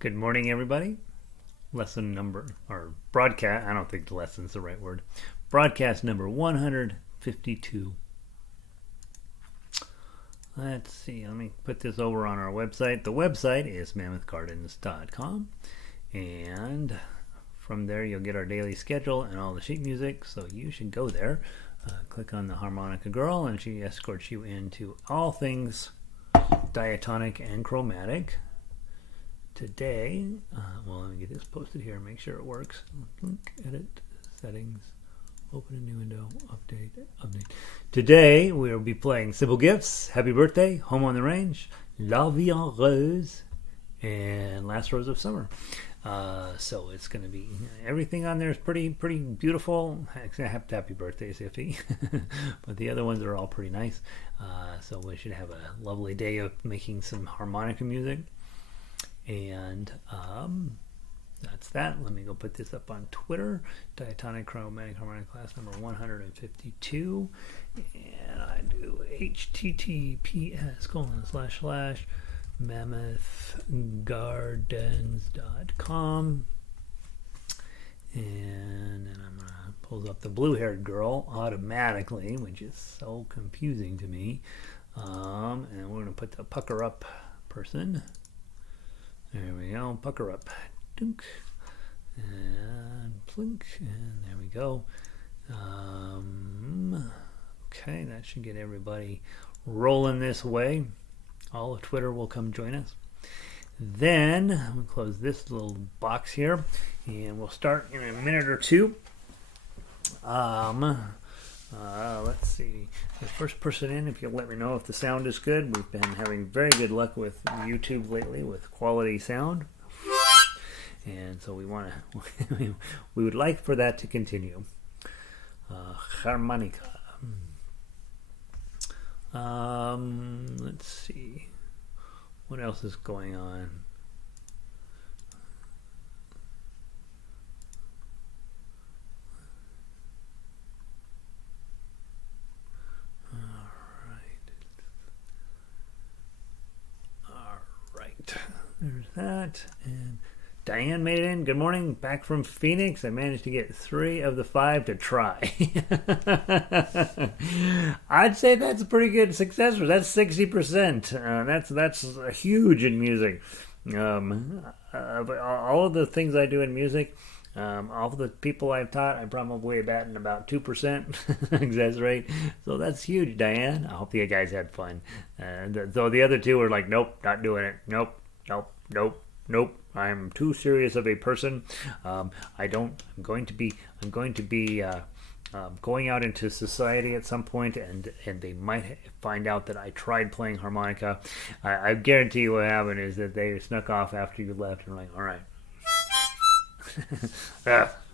Good morning, everybody. Lesson number, or broadcast, I don't think the lesson's the right word. Broadcast number 152. Let's see, let me put this over on our website. The website is mammothgardens.com, and from there you'll get our daily schedule and all the sheet music, so you should go there. Click on the Harmonica Girl, and she escorts you into all things diatonic and chromatic. Today, well, let me get this posted here, make sure it works. Link, edit, settings, open a new window, update. Today, we'll be playing Simple Gifts, Happy Birthday, Home on the Range, Vie En Rose, and Last Rose of Summer. So it's going to be, everything on there is pretty beautiful. Except Happy Birthday, Siffy. But the other ones are all pretty nice. So we should have a lovely day of making some harmonica music. And that's that. Let me go put this up on Twitter. Diatonic Chromatic Harmonica class number 152. And I do https://mammothgardens.com. And then I'm going to pull up the blue-haired girl automatically, which is so confusing to me. And we're going to put the pucker up person. There we go, pucker up, dunk, and plink, and there we go. Okay, that should get everybody rolling this way. All of Twitter will come join us. Then, we'll close this little box here, and we'll start in a minute or two. Let's see. The first person in, if you'll let me know if the sound is good. We've been having very good luck with YouTube lately with quality sound. And so we want to, we would like for that to continue. Harmonica. Let's see. What else is going on? There's that. And Diane made it in. Good morning. Back from Phoenix. I managed to get 3 of the 5 to try. I'd say that's a pretty good success rate. That's 60%. That's huge in music. All of the things I do in music, all of the people I've taught, I'm probably batting about 2% success rate. So that's huge, Diane. I hope you guys had fun. So the other 2 were like, nope, not doing it. Nope. I'm too serious of a person. I'm going to be going out into society at some point, and they might find out that I tried playing harmonica. I guarantee you what happened is that they snuck off after you left and were like, all right.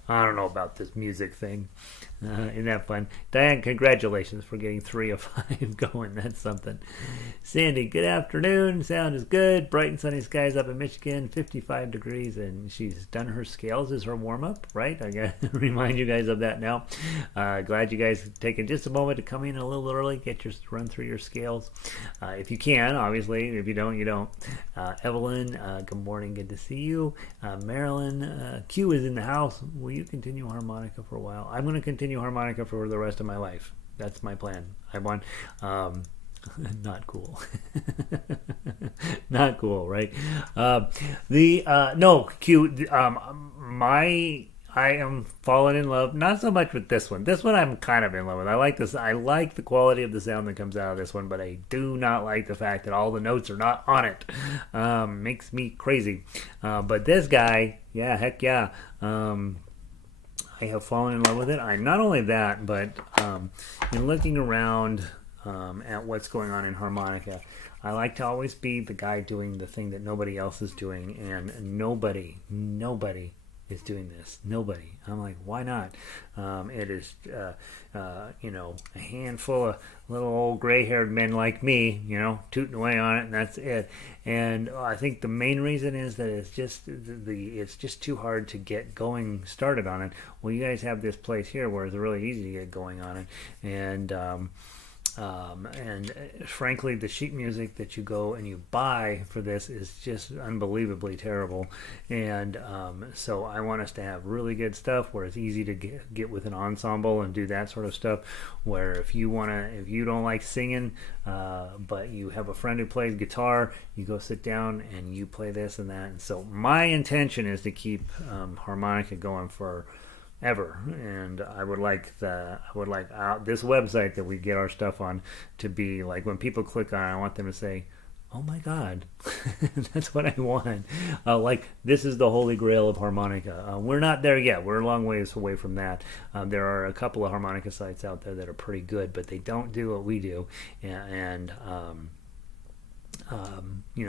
I don't know about this music thing. Isn't that fun? Diane, congratulations for getting 3 of 5 going. That's something. Sandy, good afternoon. Sound is good. Bright and sunny skies up in Michigan. 55 degrees, and she's done her scales as her warm-up, right? I got to remind you guys of that now. Glad you guys taken just a moment to come in a little early, run through your scales. If you can, obviously. If you don't, you don't. Evelyn, good morning. Good to see you. Marilyn, Q is in the house. Will you continue harmonica for a while? I'm going to continue harmonica for the rest of my life. That's my plan. I want not cool. Not cool, right? No, Q, I am falling in love, not so much with this one. This one I'm kind of in love with. I like this. I like the quality of the sound that comes out of this one, but I do not like the fact that all the notes are not on it. Makes me crazy. But this guy, yeah, heck yeah. I have fallen in love with it. I'm not only that, but in looking around at what's going on in harmonica, I like to always be the guy doing the thing that nobody else is doing, and nobody is doing this. Nobody. I'm like, why not? It is, a handful of little old gray-haired men like me, tooting away on it, and that's it. And I think the main reason is that it's just too hard to get going started on it. Well, you guys have this place here where it's really easy to get going on it, and And frankly, the sheet music that you go and you buy for this is just unbelievably terrible. And so I want us to have really good stuff where it's easy to get with an ensemble and do that sort of stuff. Where if you don't like singing, but you have a friend who plays guitar, you go sit down and you play this and that. And so my intention is to keep harmonica going for ever, and I would like this website that we get our stuff on to be like, when people click on it, I want them to say, oh my god, that's what I want. Like, this is the holy grail of harmonica. We're not there yet. We're a long ways away from that. There are a couple of harmonica sites out there that are pretty good, but they don't do what we do. And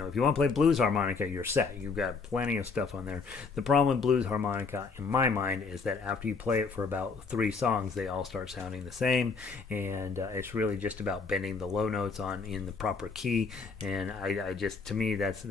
if you want to play blues harmonica, you're set. You've got plenty of stuff on there. The problem with blues harmonica, in my mind, is that after you play it for about 3 songs, they all start sounding the same, and it's really just about bending the low notes in the proper key. And I just, to me, that's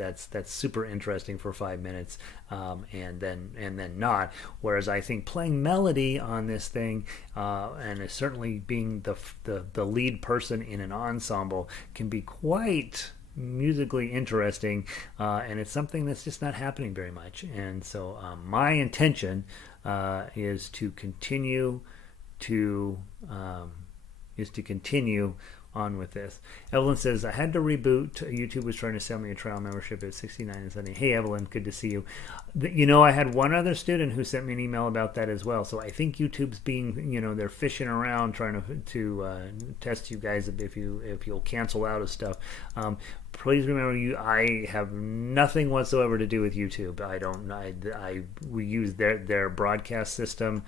super interesting for 5 minutes, and then not. Whereas I think playing melody on this thing, and certainly being the lead person in an ensemble, can be quite musically interesting, and it's something that's just not happening very much. And so my intention is to continue on with this. Evelyn says, I had to reboot. YouTube was trying to sell me a trial membership at $69.70. Hey Evelyn, good to see you. I had one other student who sent me an email about that as well. So I think YouTube's being, they're fishing around trying to test you guys if you'll cancel out of stuff. Please remember, I have nothing whatsoever to do with YouTube. We use their broadcast system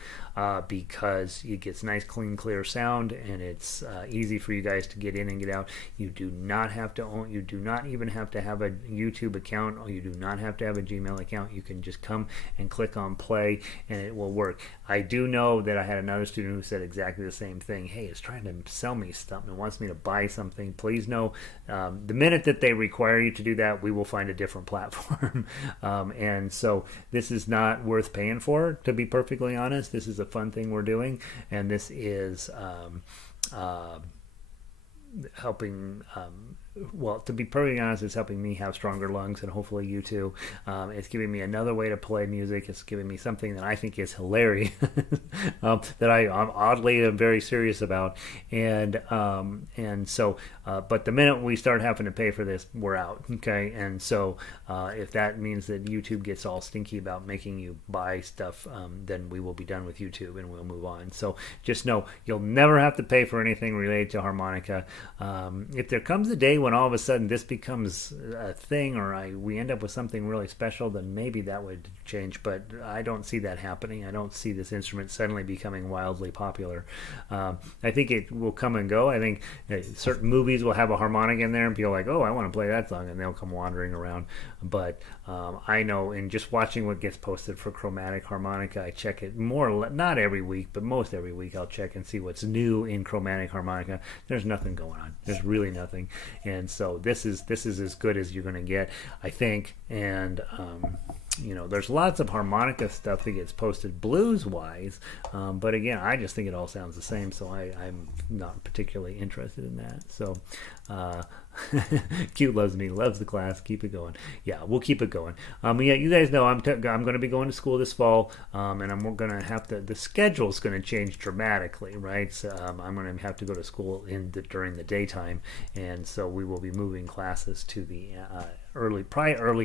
because it gets nice, clean, clear sound, and it's easy for you guys to get in and get out. You do not have to own. You do not even have to have a YouTube account, or you do not have to have a Gmail account. You can just come and click on play, and it will work. I do know that I had another student who said exactly the same thing. Hey, it's trying to sell me something. It wants me to buy something. Please know, the minute that they require you to do that, we will find a different platform. And so this is not worth paying for, to be perfectly honest. This is a fun thing we're doing, and this is helping, to be perfectly honest, it's helping me have stronger lungs, and hopefully you too. It's giving me another way to play music. It's giving me something that I think is hilarious, that I'm oddly very serious about. And so, but the minute we start having to pay for this, we're out. Okay, and so if that means that YouTube gets all stinky about making you buy stuff, then we will be done with YouTube and we'll move on. So just know, you'll never have to pay for anything related to harmonica. If there comes a day when all of a sudden this becomes a thing, or we end up with something really special, then maybe that would change. But I don't see that happening. I don't see this instrument suddenly becoming wildly popular. I think it will come and go. I think certain movies will have a harmonic in there, and people are like, oh, I want to play that song, and they'll come wandering around. But I know, in just watching what gets posted for Chromatic harmonica, I check it not every week, but most every week I'll check and see what's new in Chromatic harmonica. There's nothing going on. There's really nothing. And so this is as good as you're going to get, I think. And there's lots of harmonica stuff that gets posted blues wise, but again, I just think it all sounds the same, so I'm not particularly interested in that. So Cute loves me, loves the class. Keep it going. Yeah, we'll keep it going. Yeah, you guys know I'm going to be going to school this fall, and I'm going to have to. The schedule's going to change dramatically, right? So, I'm going to have to go to school during the daytime, and so we will be moving classes to the early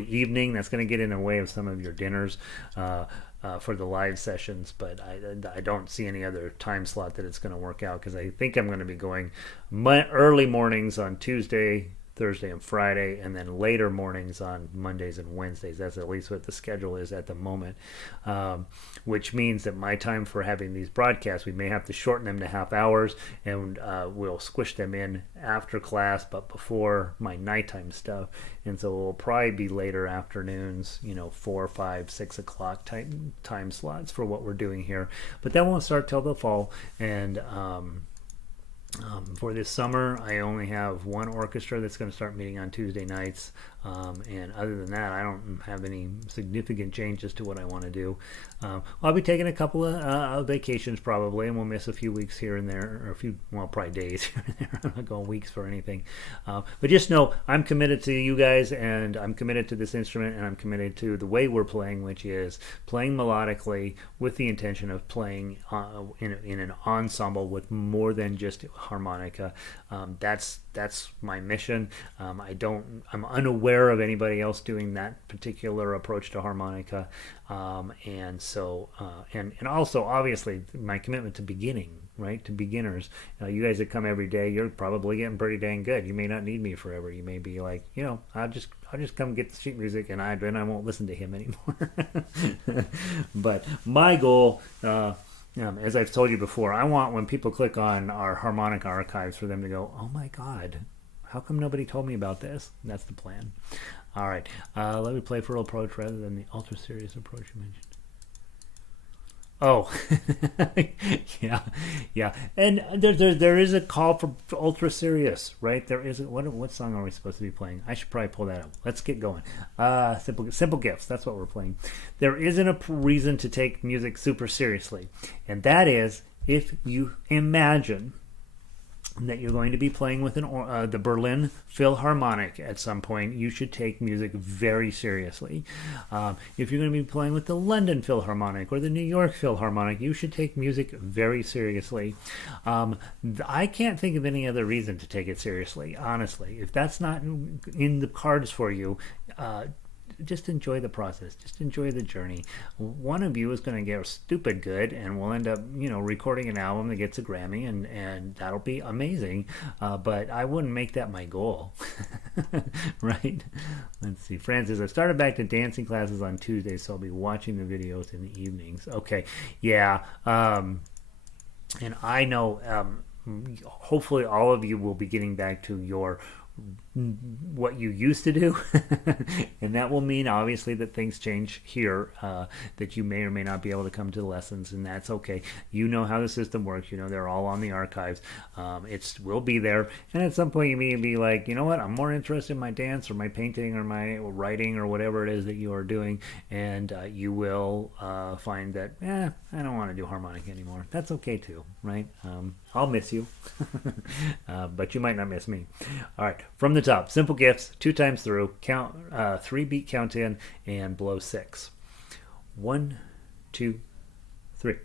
evening. That's going to get in the way of some of your dinners. For the live sessions, but I don't see any other time slot that it's going to work out, because I think I'm going to be going early mornings on Tuesday, Thursday, and Friday, and then later mornings on Mondays and Wednesdays. That's at least what the schedule is at the moment, which means that my time for having these broadcasts, we may have to shorten them to half hours, and we'll squish them in after class but before my nighttime stuff. And so it will probably be later afternoons, 4, 5, 6 o'clock type time slots for what we're doing here. But that won't start till the fall. And for this summer, I only have one orchestra that's going to start meeting on Tuesday nights. And other than that, I don't have any significant changes to what I want to do. I'll be taking a couple of vacations probably, and we'll miss a few weeks here and there, or a few, well, probably days here and there. I'm not going weeks for anything. But just know I'm committed to you guys, and I'm committed to this instrument, and I'm committed to the way we're playing, which is playing melodically with the intention of playing in an ensemble with more than just harmonica. That's my mission. I'm unaware of anybody else doing that particular approach to harmonica, and so and also obviously my commitment to beginning, right, to beginners. You guys that come every day, you're probably getting pretty dang good. You may not need me forever. You may be like, I'll just come get the sheet music, and then I won't listen to him anymore. But my goal, as I've told you before, I want when people click on our harmonica archives for them to go, oh my God, how come nobody told me about this? That's the plan. All right, let me play for approach rather than the ultra serious approach you mentioned. Oh, yeah. And there is a call for ultra serious, right? There is. What song are we supposed to be playing? I should probably pull that up. Let's get going. Simple gifts. That's what we're playing. There isn't a reason to take music super seriously, and that is if you imagine that you're going to be playing with the Berlin Philharmonic at some point, you should take music very seriously. If you're going to be playing with the London Philharmonic or the New York Philharmonic, you should take music very seriously. I can't think of any other reason to take it seriously, honestly. If that's not in the cards for you, just enjoy the process. Just enjoy the journey. One of you is going to get stupid good, and we'll end up, recording an album that gets a Grammy, and that'll be amazing. But I wouldn't make that my goal, right? Let's see. Francis, I started back to dancing classes on Tuesdays, so I'll be watching the videos in the evenings. Okay, yeah. And I know, hopefully, all of you will be getting back to what you used to do. And that will mean obviously that things change here, that you may or may not be able to come to the lessons, and that's okay. You know how the system works. They're all on the archives. It will be there, and at some point you may be like, you know what, I'm more interested in my dance or my painting or my writing or whatever it is that you are doing, and you will find that I don't want to do harmonic anymore. That's okay too, right? I'll miss you, but you might not miss me. All right, from the top, simple gifts, 2 times through, count, 3-beat count in, and blow 6. 1, 2, 3.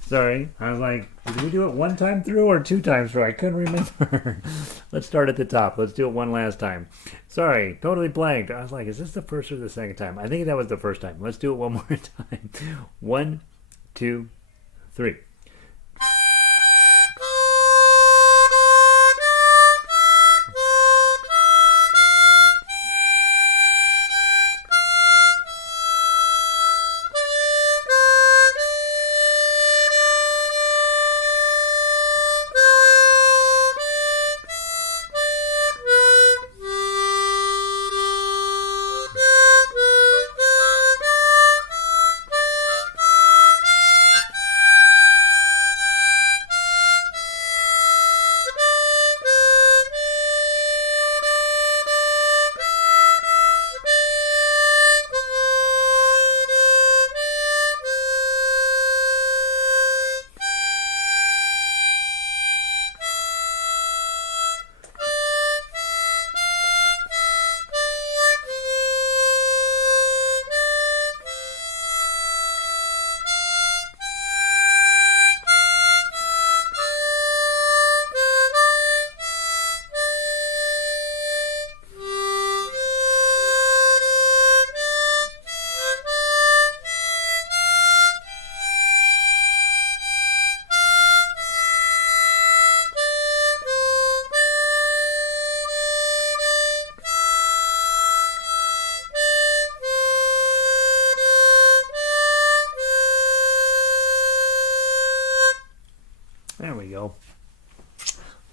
Sorry, I was like, did we do it 1 time through or 2 times through? I couldn't remember. Let's start at the top. Let's do it one last time. Sorry, totally blanked. I was like, is this the first or the second time? I think that was the first time. Let's do it one more time. 1, 2, 3.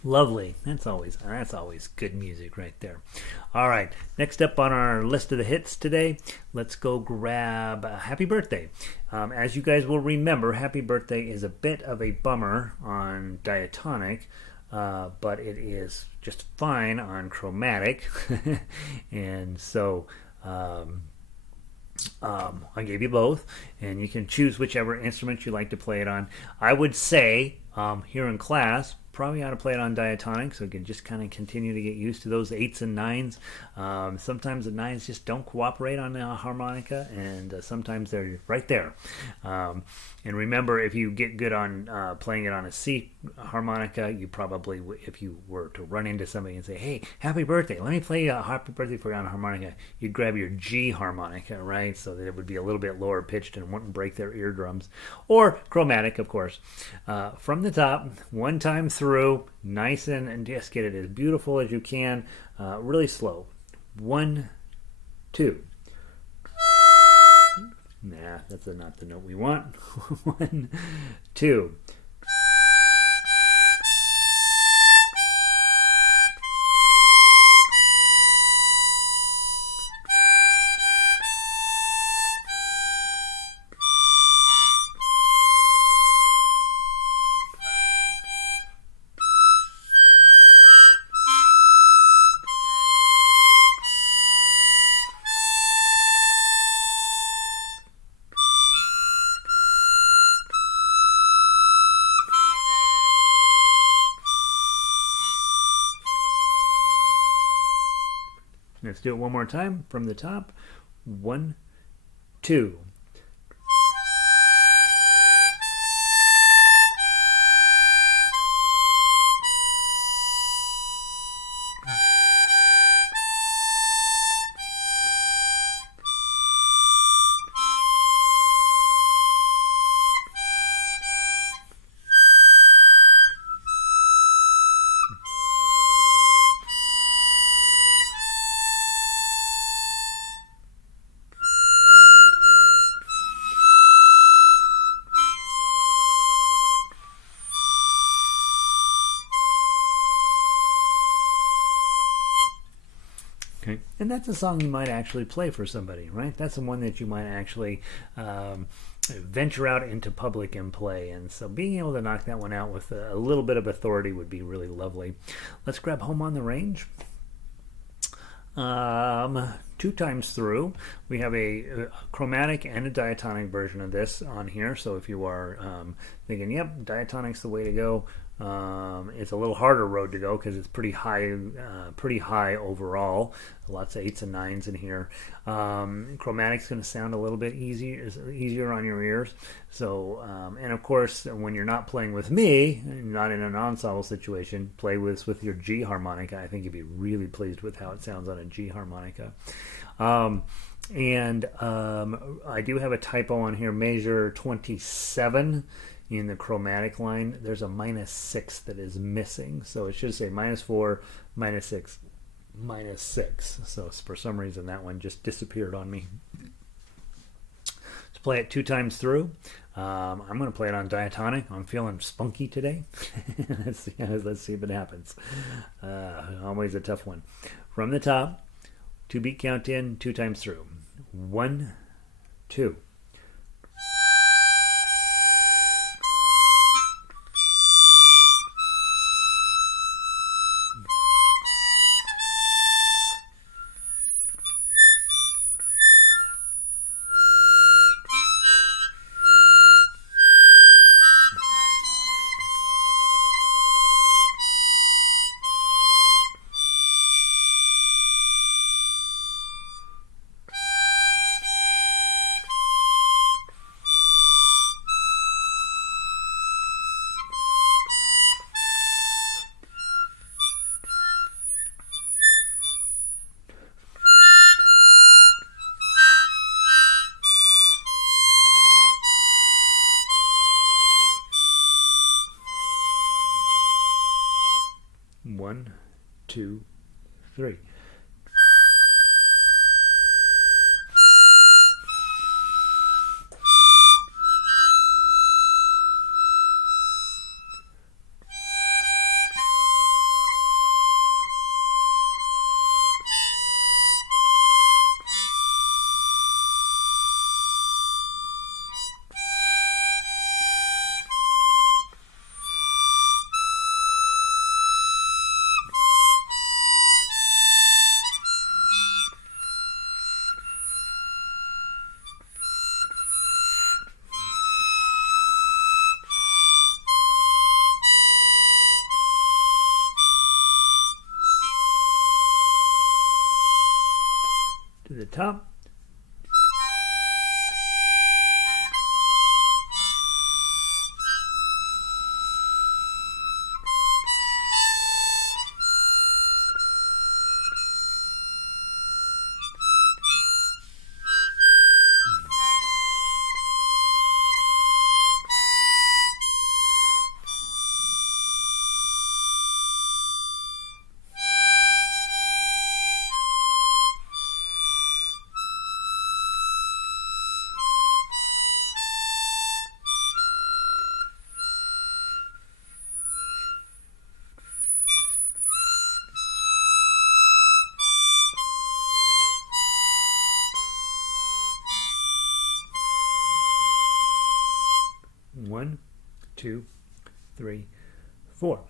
Lovely. That's always good music right there. All right. Next up on our list of the hits today, let's go grab Happy Birthday. As you guys will remember, Happy Birthday is a bit of a bummer on Diatonic, but it is just fine on Chromatic. And so I gave you both, and you can choose whichever instrument you like to play it on. I would say here in class, probably ought to play it on Diatonic so you can just kind of continue to get used to those 8s and 9s. Sometimes the 9s just don't cooperate on the harmonica, and sometimes they're right there. And remember, if you get good on playing it on a C harmonica, you probably, if you were to run into somebody and say, hey, happy birthday, let me play a happy birthday for you on a harmonica, you'd grab your G harmonica, right? So that it would be a little bit lower pitched and wouldn't break their eardrums. Or Chromatic, of course. From the top, one time through, nice and just get it as beautiful as you can, really slow. 1, 2. Nah, that's not the note we want. 1, 2. Let's do it one more time from the top. 1, 2. Okay. And that's a song you might actually play for somebody, right? That's the one that you might actually venture out into public and play. And so being able to knock that one out with a little bit of authority would be really lovely. Let's grab Home on the Range. 2 times through. We have a chromatic and a diatonic version of this on here. So if you are thinking, yep, diatonic's the way to go, it's a little harder road to go because it's pretty high overall. Lots of 8s and 9s in here. Chromatic's going to sound a little bit easier on your ears. So, and of course, when you're not playing with me, not in an ensemble situation, play with your G harmonica. I think you'd be really pleased with how it sounds on a G harmonica. I do have a typo on here, measure 27 in the chromatic line. There's a -6 that is missing, so it should say -4, -6, -6. So for some reason that one just disappeared on me. Let's play it 2 times through. I'm going to play it on diatonic. I'm feeling spunky today. let's see if it happens. Always a tough one. From the top, 2-beat count in, 2 times through. 1, 2. One, 2, 3. to the top. One, two, three, four.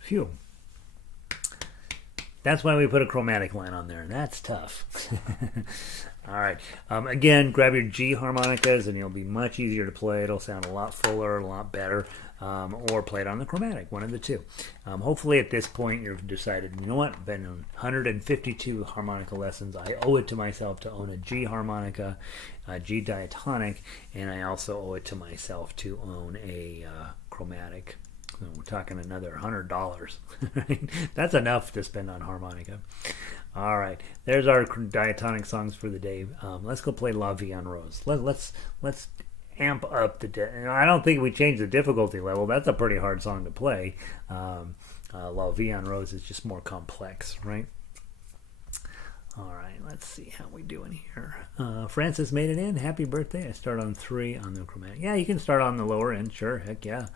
Phew. That's why we put a chromatic line on there. That's tough. All right. Again, grab your G harmonicas and it'll be much easier to play. It'll sound a lot fuller, a lot better. Or play it on the chromatic, one of the two. Hopefully at this point you've decided, you know what, been on 152 harmonica lessons. I owe it to myself to own a G harmonica, a G diatonic, and I also owe it to myself to own a chromatic. So we're talking another $100. Right? That's enough to spend on harmonica. All right, there's our diatonic songs for the day. Let's go play La Vie En Rose. Let's amp up the. I don't think we changed the difficulty level. That's a pretty hard song to play. La Vie En Rose is just more complex, right? All right, let's see how we doing here. Francis made it in. Happy birthday! I start on 3 on the chromatic. Yeah, you can start on the lower end. Sure, heck yeah.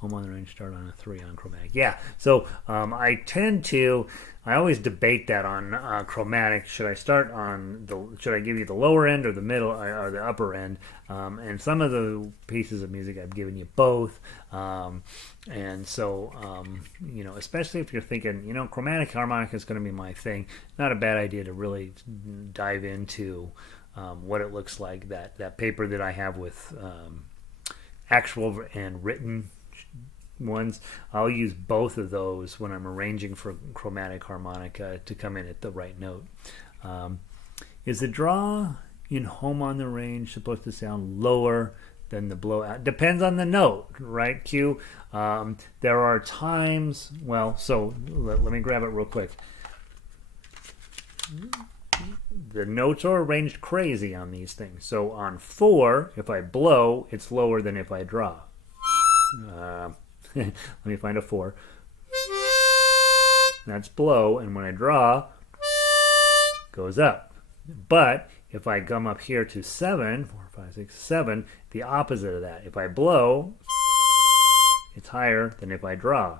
Home on the range, start on a 3 on chromatic. Yeah, so I always debate that on chromatic. Should I start on should I give you the lower end or the middle or the upper end? And some of the pieces of music I've given you both. And so, especially if you're thinking, chromatic harmonica is going to be my thing, not a bad idea to really dive into what it looks like. That paper that I have with actual and written ones, I'll use both of those when I'm arranging for chromatic harmonica to come in at the right note. Is the draw in Home on the Range supposed to sound lower than the blowout? Depends on the note, right, Q? There are times, so let me grab it real quick. The notes are arranged crazy on these things. So on 4, if I blow, it's lower than if I draw. Let me find a 4. That's blow, and when I draw, it goes up. But if I come up here to 7, 4, 5, 6, 7, the opposite of that. If I blow, it's higher than if I draw.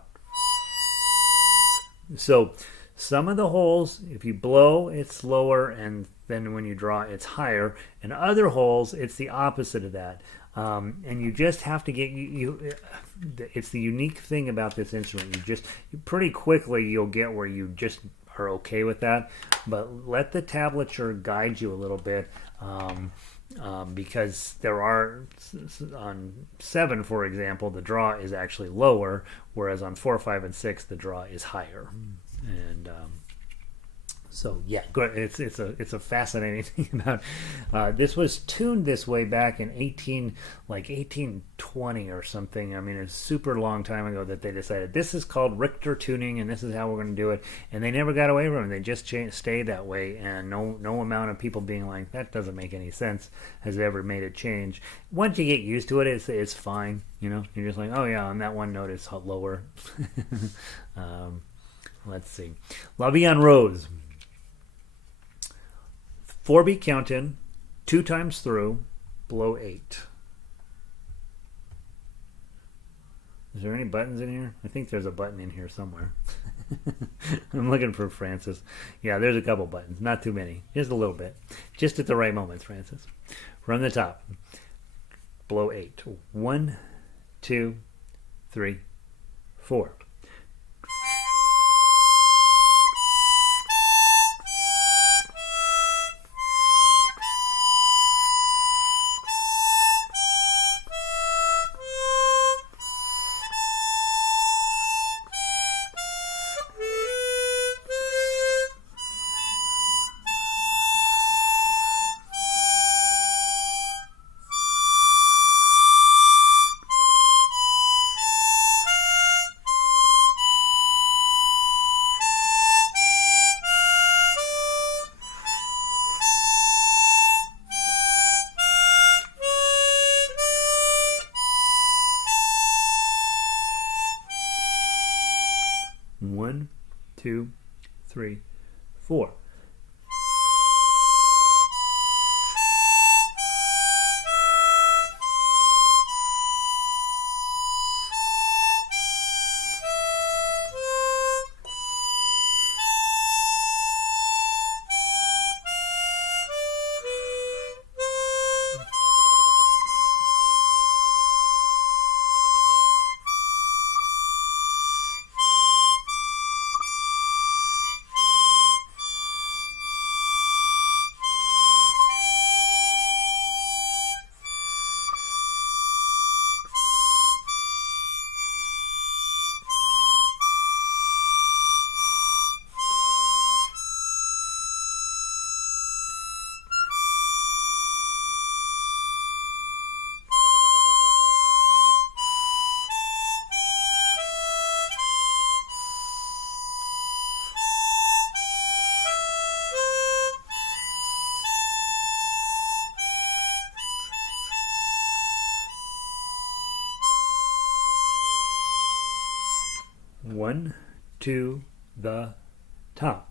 So some of the holes, if you blow, it's lower, and then when you draw, it's higher. And other holes, it's the opposite of that. And you just have to get it's the unique thing about this instrument. Pretty quickly you'll get where you just are okay with that, but let the tablature guide you a little bit, because there are, on 7, for example, the draw is actually lower, whereas on 4, 5, and 6 the draw is higher. And so yeah, it's a fascinating thing about this was tuned this way back in 1820 or something. I mean, it's a super long time ago that they decided this is called Richter tuning and this is how we're going to do it, and they never got away from it. They just stayed that way, and no amount of people being like, that doesn't make any sense, has ever made a change. Once you get used to it, it's fine. You're just like, oh yeah, on that one note it's lower. Let's see. Vie En Rose. 4-beat count in, 2 times through, blow 8. Is there any buttons in here? I think there's a button in here somewhere. I'm looking for Francis. Yeah, there's a couple buttons. Not too many. Just a little bit. Just at the right moments, Francis. From the top. Blow 8. 1, 2, 3, 4. One, two, three, 4. One, two, the top.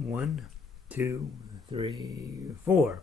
One, two, three, 4.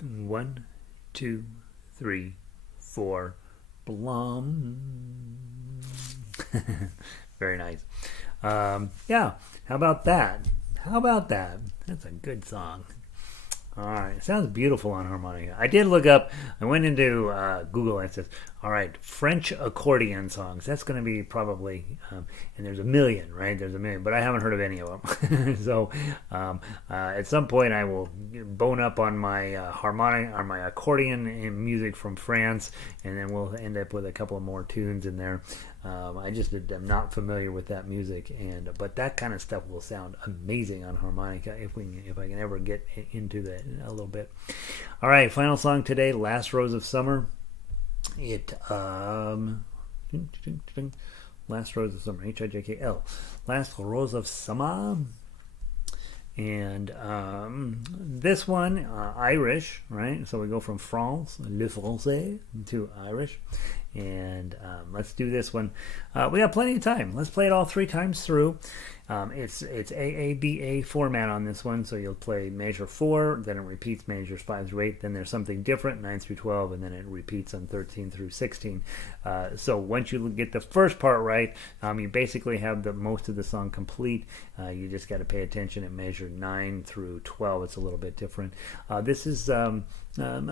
One, two, three, 4. Blum. Very nice. Yeah, how about that? How about that? That's a good song. All right, it sounds beautiful on harmonica. I did look up. I went into Google and it says, "All right, French accordion songs." That's going to be probably, and there's a million, right? There's a million, but I haven't heard of any of them. So at some point, I will bone up on my harmonic or my accordion and music from France, and then we'll end up with a couple of more tunes in there. I just am not familiar with that music, but that kind of stuff will sound amazing on harmonica if I can ever get into that a little bit. All right, final song today, "Last Rose of Summer." Last Rose of Summer, HIJKL, Last Rose of Summer. And this one, Irish, right? So we go from France, le français, to Irish. And let's do this one. We got plenty of time. Let's play it all 3 times through. It's AABA format on this one, so you'll play measure 4, then it repeats measures 5 through 8, then there's something different, 9 through 12, and then it repeats on 13 through 16. So once you get the first part right, you basically have most of the song complete. You just got to pay attention at measure 9 through 12. It's a little bit different. This is a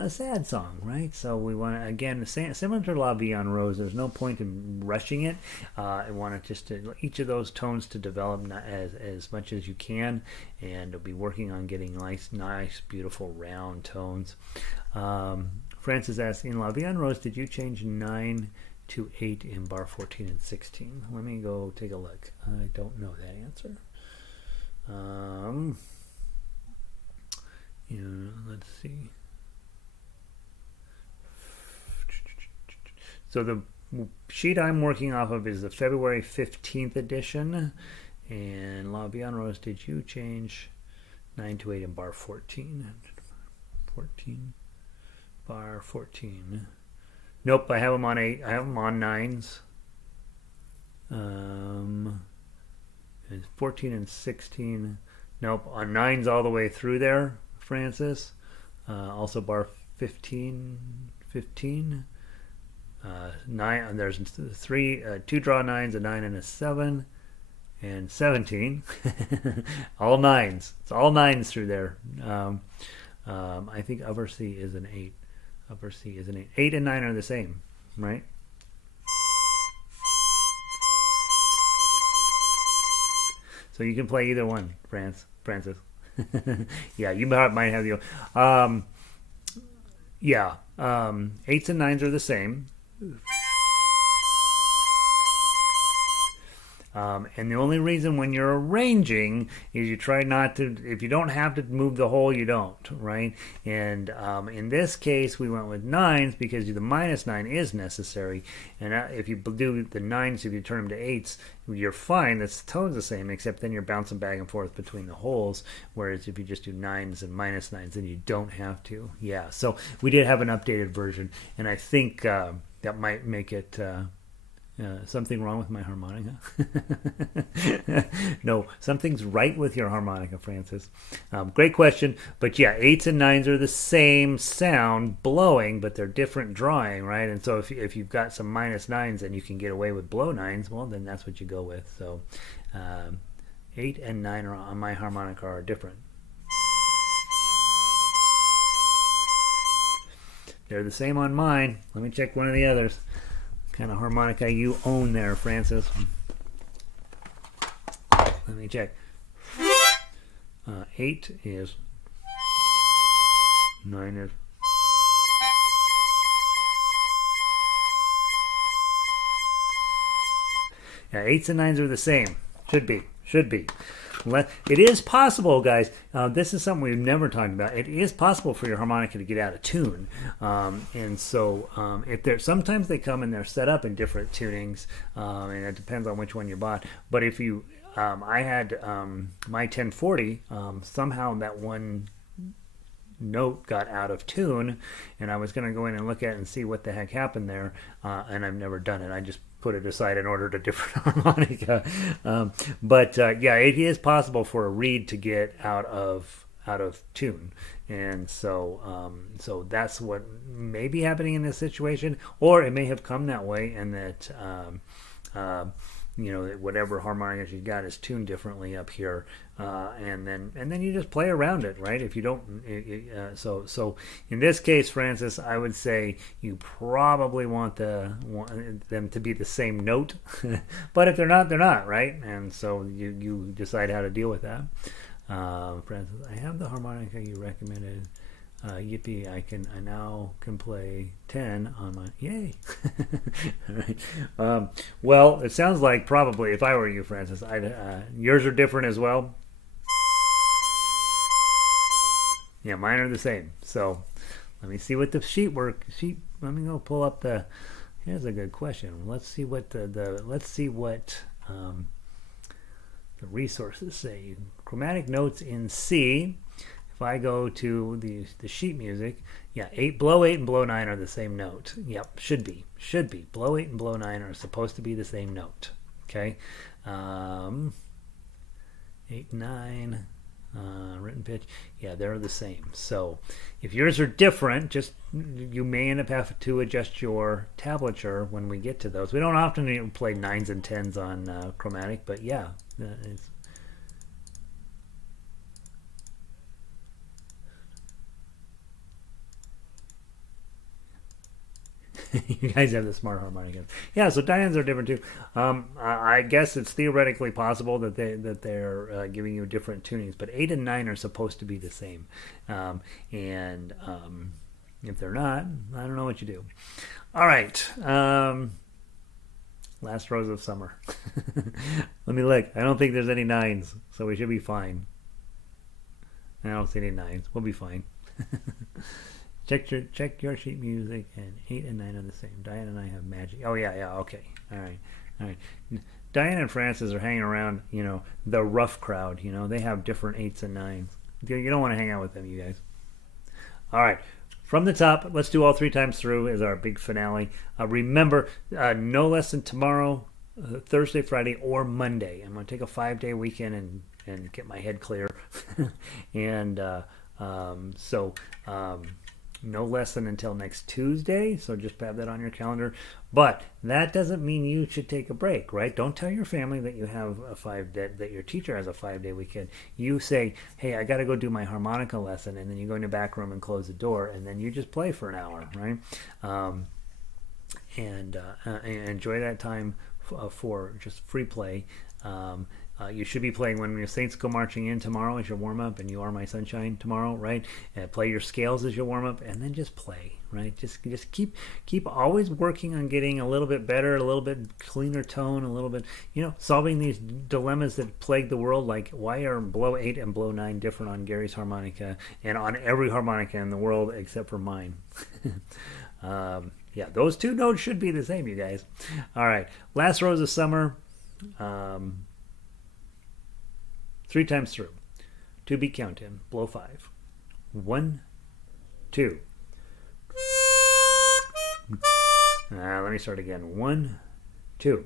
sad song, right? So we want to, again, similar to La Vie En Rose, there's no point in rushing it. I want each of those tones to develop as much as you can, and be working on getting nice, beautiful, round tones. Francis asks, in La Vie En Rose, did you change 9 to 8 in bar 14 and 16? Let me go take a look. I don't know that answer. Let's see. So the sheet I'm working off of is the February 15th edition. And La Vie En Rose, did you change 9 to 8 in bar 14? 14. Bar 14. Nope, I have them on 8. I have them on 9s. 14 and 16. Nope, on 9s all the way through there, Francis. Also bar 15. 9. There's 2 draw 9s, a 9 and a 7. And 17. All 9s. It's all 9s through there. I think upper C is an 8. Upper C is an 8. 8 and 9 are the same, right? So you can play either one, Francis. Yeah, you might have the... 8s and 9s are the same. And the only reason when you're arranging is you try not to, if you don't have to move the whole, you don't, right? And in this case, we went with 9s because the -9 is necessary. And if you do the 9s, if you turn them to 8s, you're fine. The tone's the same, except then you're bouncing back and forth between the holes. Whereas if you just do 9s and -9s, then you don't have to. Yeah, so we did have an updated version, and I think that might make it... something wrong with my harmonica? No, something's right with your harmonica, Francis. Great question. But yeah, 8s and 9s are the same sound blowing, but they're different drawing, right? And so if you've got some -9s and you can get away with blow 9s, well, then that's what you go with. So 8 and 9 on my harmonica are different. They're the same on mine. Let me check one of the others. Kind of harmonica you own there, Francis? Let me check. 8 is, 9 is. Yeah, 8s and 9s are the same. Should be. It is possible, guys. This is something we've never talked about. It is possible for your harmonica to get out of tune, and so if sometimes they come and they're set up in different tunings, and it depends on which one you bought. But if you, I had my 1040. Somehow that one note got out of tune, and I was going to go in and look at it and see what the heck happened there, and I've never done it. I just put it aside and ordered a different harmonica. But yeah, it is possible for a reed to get out of tune, and so so that's what may be happening in this situation, or it may have come that way, and that whatever harmonicas you got is tuned differently up here, and then you just play around it, right? If you don't, so in this case, Francis, I would say you probably want them to be the same note, but if they're not, right? And so you decide how to deal with that. Francis, I have the harmonica you recommended. Yippee! I now can play 10 on my yay. All right. Well, it sounds like probably if I were you, Francis, yours are different as well. Yeah, mine are the same. So let me see what the sheet. Let me go pull up the. Here's a good question. Let's see what the resources say. Chromatic notes in C. If I go to the sheet music, yeah, blow 8 and blow 9 are the same note. Yep, should be. Blow 8 and blow 9 are supposed to be the same note. Okay, 8 and 9, written pitch, yeah, they're the same. So if yours are different, you may end up having to adjust your tablature when we get to those. We don't often even play 9s and 10s on Chromatic, but yeah, it's. You guys have the smart harmonica. Yeah, so Dianes are different too. I guess it's theoretically possible that they're giving you different tunings, but 8 and 9 are supposed to be the same. And if they're not, I don't know what you do. All right. Last Rose of Summer. Let me look. I don't think there's any 9s, so we should be fine. I don't see any 9s. We'll be fine. Check your sheet music, and 8 and 9 are the same. Diane and I have magic. Oh yeah, okay, all right. Diane and Francis are hanging around, the rough crowd. They have different 8s and 9s. You don't want to hang out with them, you guys. All right, from the top, let's do all 3 times through as our big finale. Remember, no lesson tomorrow, Thursday, Friday, or Monday. I'm going to take a 5-day weekend and get my head clear, and no lesson until next Tuesday, so just have that on your calendar. But that doesn't mean you should take a break, right? Don't tell your family that you have that your teacher has a 5-day weekend. You say, hey, I got to go do my harmonica lesson, and then you go in the back room and close the door, and then you just play for an hour, right? And enjoy that time for just free play. You should be playing When Your Saints Go Marching In tomorrow as your warm-up, and You Are My Sunshine tomorrow, right? Play your scales as your warm-up, and then just play, right? Just keep always working on getting a little bit better, a little bit cleaner tone, a little bit, solving these dilemmas that plague the world, like why are blow 8 and blow 9 different on Gary's harmonica and on every harmonica in the world except for mine? Yeah, those 2 notes should be the same, you guys. All right, Last Rose of Summer. 3 times through. To be counted. Blow 5. 1, 2. Let me start again. 1, 2.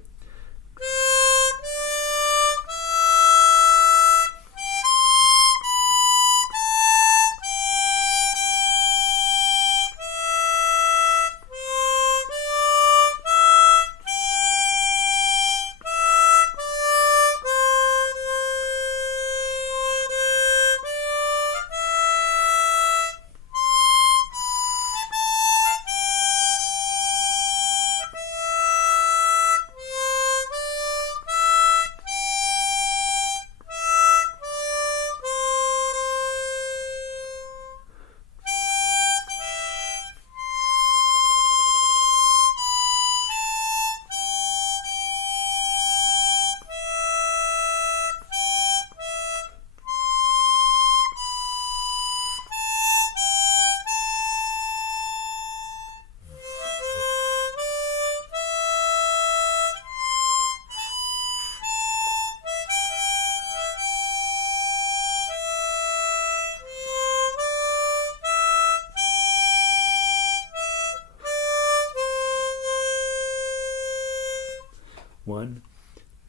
One,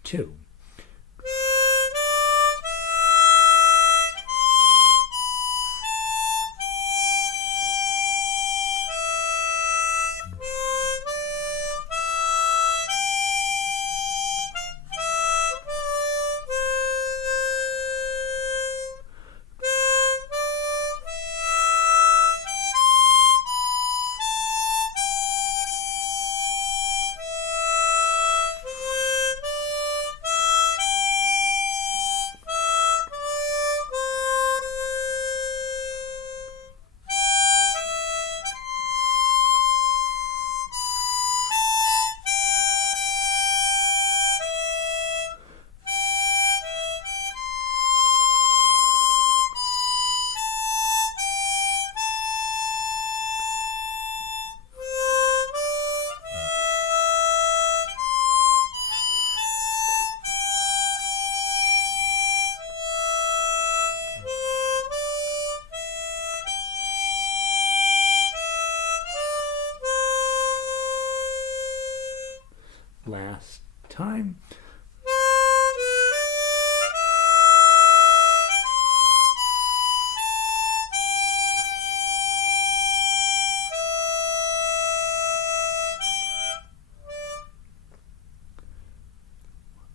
two. last time.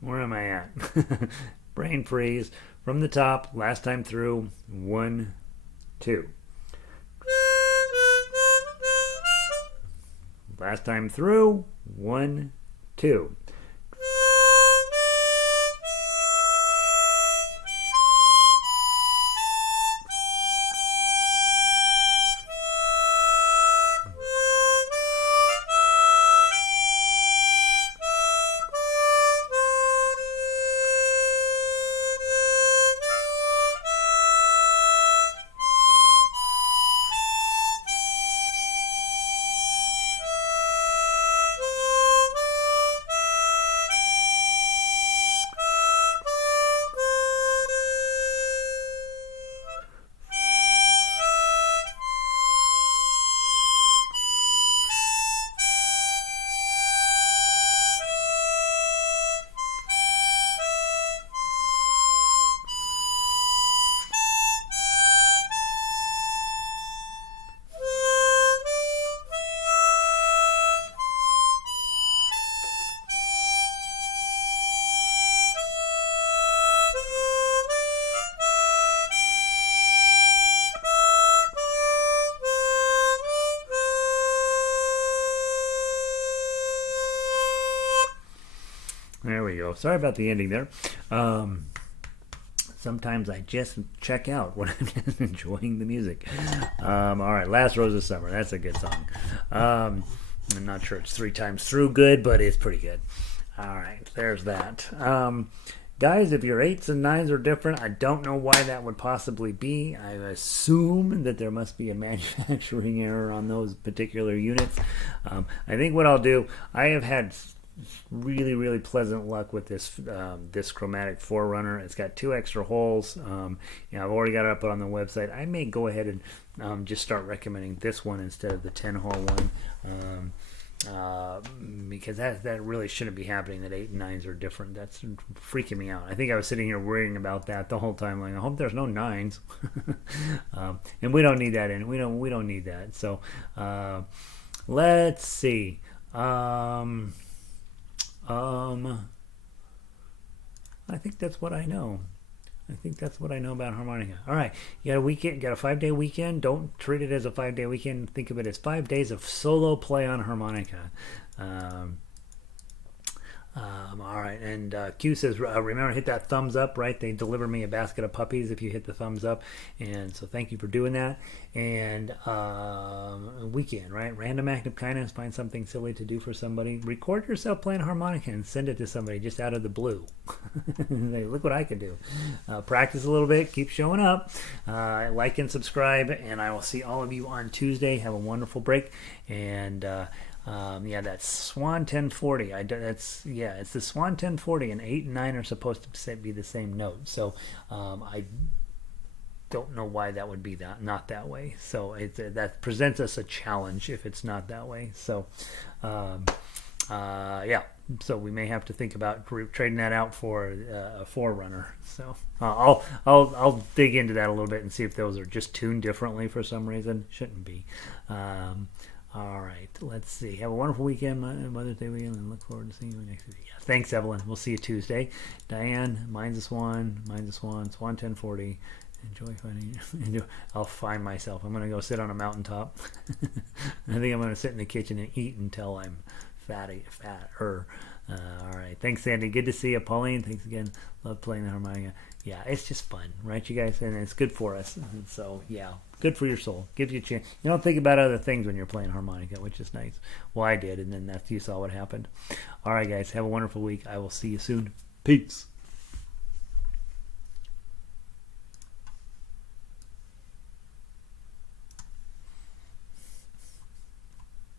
Where am I at? Brain freeze. From the top, last time through, 1, 2. Last time through, 1, 2. There we go. Sorry about the ending there. Sometimes I just check out when I'm just enjoying the music. All right, Last Rose of Summer. That's a good song. I'm not sure it's 3 times through good, but it's pretty good. All right, there's that. Guys, if your 8s and 9s are different, I don't know why that would possibly be. I assume that there must be a manufacturing error on those particular units. I think what I'll do, I have had really pleasant luck with this Chromatic Forerunner. It's got 2 extra holes. I've already got it up on the website. I may go ahead and just start recommending this one instead of the 10-hole one, because that really shouldn't be happening. That 8 and 9s are different. That's freaking me out. I think I was sitting here worrying about that the whole time. Like, I hope there's no 9s, and we don't need that. We don't need that. So let's see. I think that's what I know. About harmonica. All right, you got a weekend, got a 5-day weekend. Don't treat it as a 5-day weekend. Think of it as 5 days of solo play on harmonica. All right, and Q says, remember, hit that thumbs up, right? They deliver me a basket of puppies if you hit the thumbs up, and so thank you for doing that. And weekend, right? Random act of kindness, find something silly to do for somebody. Record yourself playing harmonica and send it to somebody just out of the blue. Look what I can do. Practice a little bit, keep showing up, like and subscribe, and I will see all of you on Tuesday. Have a wonderful break, and that's Swan 1040. It's the Swan 1040, and 8 and 9 are supposed to be the same note. So I don't know why that would be not that way. So that presents us a challenge if it's not that way. So so we may have to think about trading that out for a Forerunner. So I'll dig into that a little bit and see if those are just tuned differently for some reason. Shouldn't be. All right, let's see. Have a wonderful weekend, Mother's Day weekend, and look forward to seeing you next week. Yeah, thanks, Evelyn. We'll see you Tuesday. Diane, mine's a Swan, Swan 1040. Enjoy finding. I'll find myself. I'm going to go sit on a mountaintop. I think I'm going to sit in the kitchen and eat until I'm fatter. All right. Thanks, Sandy. Good to see you. Pauline, thanks again. Love playing the harmonica. Yeah, it's just fun, right, you guys? And it's good for us. And so, yeah, good for your soul. Gives you a chance. You don't think about other things when you're playing harmonica, which is nice. Well, I did, and then you saw what happened. All right, guys. Have a wonderful week. I will see you soon. Peace.